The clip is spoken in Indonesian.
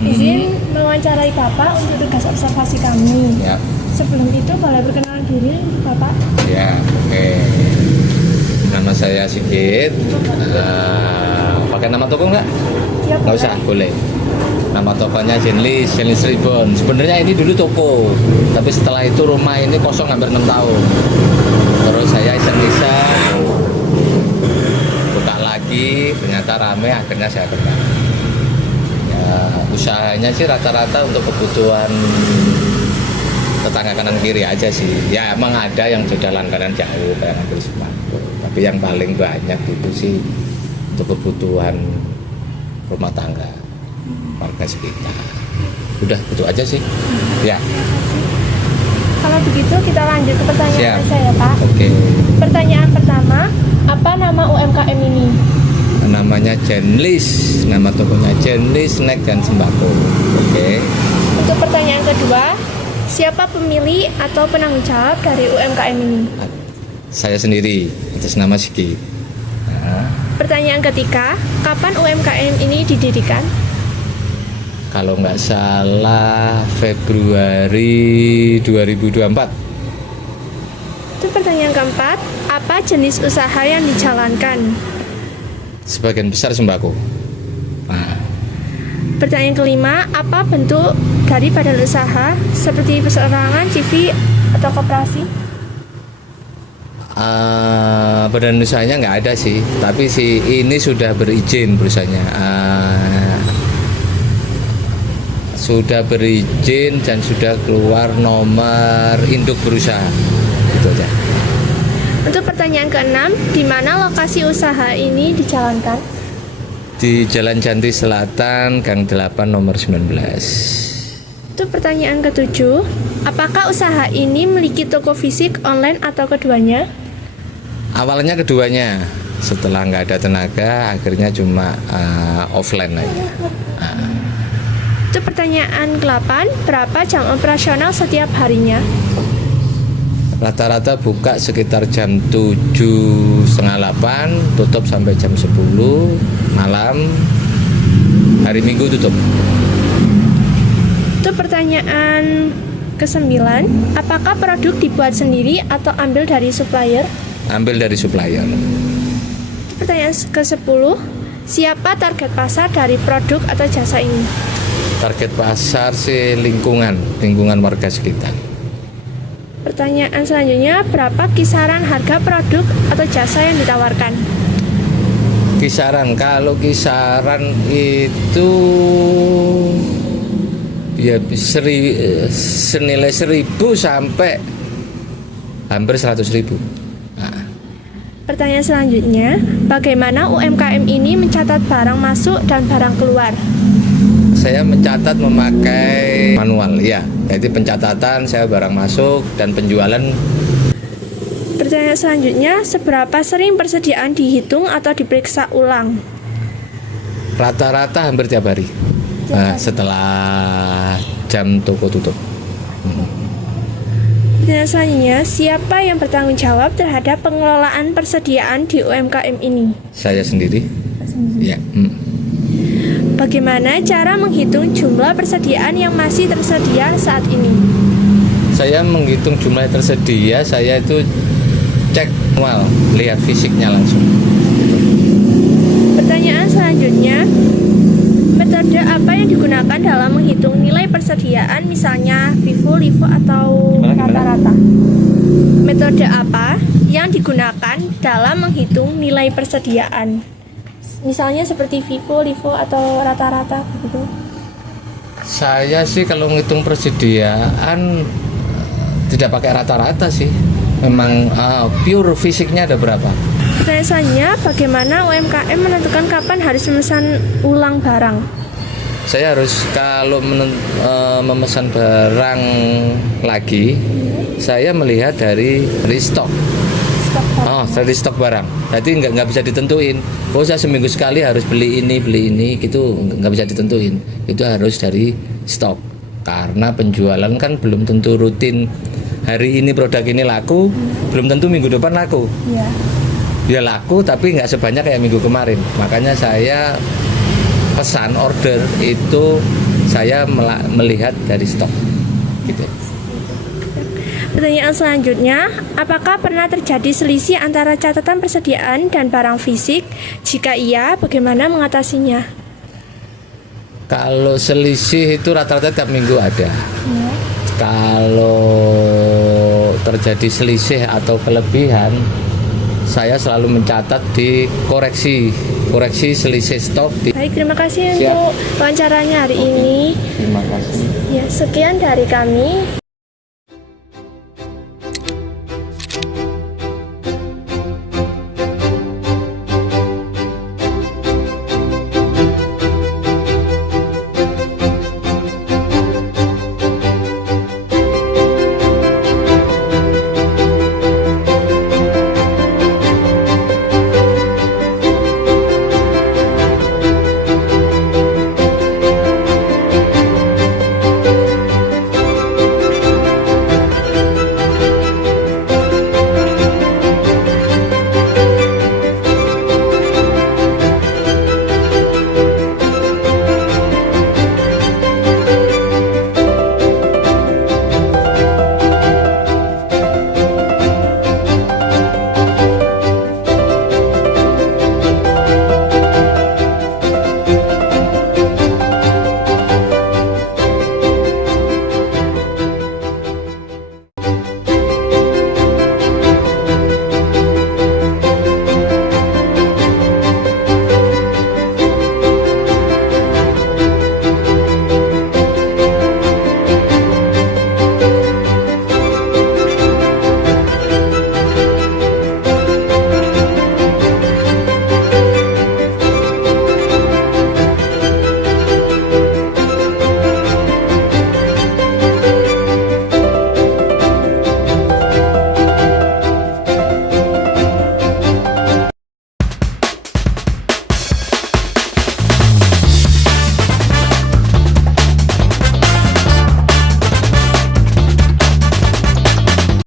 Izin mewawancarai Bapak untuk tugas observasi kami. Ya. Sebelum itu boleh perkenalan diri Bapak? Ya, oke. Nama saya Sigit. Pakai nama toko nggak? Ya, Nggak usah, boleh. Nama tokonya Jenlis Ribbon. Sebenarnya ini dulu toko, tapi setelah itu rumah ini kosong hampir 6 tahun. Terus saya iseng-iseng buka lagi, ternyata rame, akhirnya saya buka. Ya, usahanya sih rata-rata untuk kebutuhan tetangga kanan kiri aja sih. Ya emang ada yang sudah langganan jauh kayak ngambil sepatu, tapi yang paling banyak itu sih untuk kebutuhan rumah tangga warga sekitar. Udah itu aja sih. Ya. Kalau begitu kita lanjut ke pertanyaan Siap. saya, Pak. Oke. Pertanyaan pertama, apa nama UMKM ini? Namanya Jenlis, nama tokonya Jenlis Snack dan Sembako. Oke. Untuk pertanyaan kedua, siapa pemilik atau penanggung jawab dari UMKM ini? Saya sendiri atas nama Sigit. Nah, Pertanyaan ketiga, kapan UMKM ini didirikan? kalau nggak salah Februari 2024. Untuk pertanyaan keempat, apa jenis usaha yang dijalankan? Sebagian besar sembako. Nah, Pertanyaan kelima, apa bentuk dari badan usaha seperti perseorangan, CV, atau koperasi? badan usahanya nggak ada sih, tapi si ini sudah berizin perusahaannya. Sudah berizin dan sudah keluar nomor induk berusaha. Itu aja. Untuk pertanyaan keenam, di mana lokasi usaha ini dijalankan? Di Jalan Janti Selatan, Gang 8 nomor 19. Untuk pertanyaan ketujuh, apakah usaha ini memiliki toko fisik, online, atau keduanya? Awalnya keduanya, setelah nggak ada tenaga, akhirnya cuma offline aja. Untuk pertanyaan ke-8, berapa jam operasional setiap harinya? Rata-rata buka sekitar jam 7:30, tutup sampai jam 10 malam. Hari Minggu tutup. Untuk pertanyaan ke-9, apakah produk dibuat sendiri atau ambil dari supplier? Ambil dari supplier. Pertanyaan ke-10, siapa target pasar dari produk atau jasa ini? Target pasar sih lingkungan warga sekitar. Pertanyaan selanjutnya, berapa kisaran harga produk atau jasa yang ditawarkan? Kisaran, kalau kisaran itu ya senilai 1.000 sampai hampir 100.000. Nah, Pertanyaan selanjutnya, bagaimana UMKM ini mencatat barang masuk dan barang keluar? saya mencatat memakai manual, ya. Jadi pencatatan saya barang masuk dan penjualan. Pertanyaan selanjutnya, seberapa sering persediaan dihitung atau diperiksa ulang? Rata-rata hampir tiap hari. Nah, setelah jam toko tutup. Pertanyaan selanjutnya, siapa yang bertanggung jawab terhadap pengelolaan persediaan di UMKM ini? Saya sendiri. Ya. Bagaimana cara menghitung jumlah persediaan yang masih tersedia saat ini? Saya menghitung jumlah yang tersedia, saya itu cek manual, lihat fisiknya langsung. Pertanyaan selanjutnya, metode apa yang digunakan dalam menghitung nilai persediaan, misalnya FIFO, LIFO, atau rata-rata? Metode apa yang digunakan dalam menghitung nilai persediaan? Misalnya seperti FIFO, LIFO, atau rata-rata begitu. Saya sih kalau ngitung persediaan tidak pakai rata-rata sih. Memang pure fisiknya ada berapa. Pertanyaan selanjutnya, bagaimana UMKM menentukan kapan harus memesan ulang barang? Saya harus kalau memesan barang lagi, saya melihat dari stok. Dari stok barang. Jadi nggak bisa ditentuin. Oh, saya seminggu sekali harus beli ini gitu, nggak bisa ditentuin. Itu harus dari stok. Karena penjualan kan belum tentu rutin. Hari ini produk ini laku, belum tentu minggu depan laku. Iya. Dia laku tapi nggak sebanyak kayak minggu kemarin. Makanya saya pesan order itu saya melihat dari stok gitu. Pertanyaan selanjutnya, apakah pernah terjadi selisih antara catatan persediaan dan barang fisik? Jika iya, bagaimana mengatasinya? Kalau selisih itu rata-rata tiap minggu ada. Kalau terjadi selisih atau kelebihan, saya selalu mencatat di koreksi selisih stok di. Baik, terima kasih Siap. untuk wawancaranya hari ini. Terima kasih. Ya, sekian dari kami.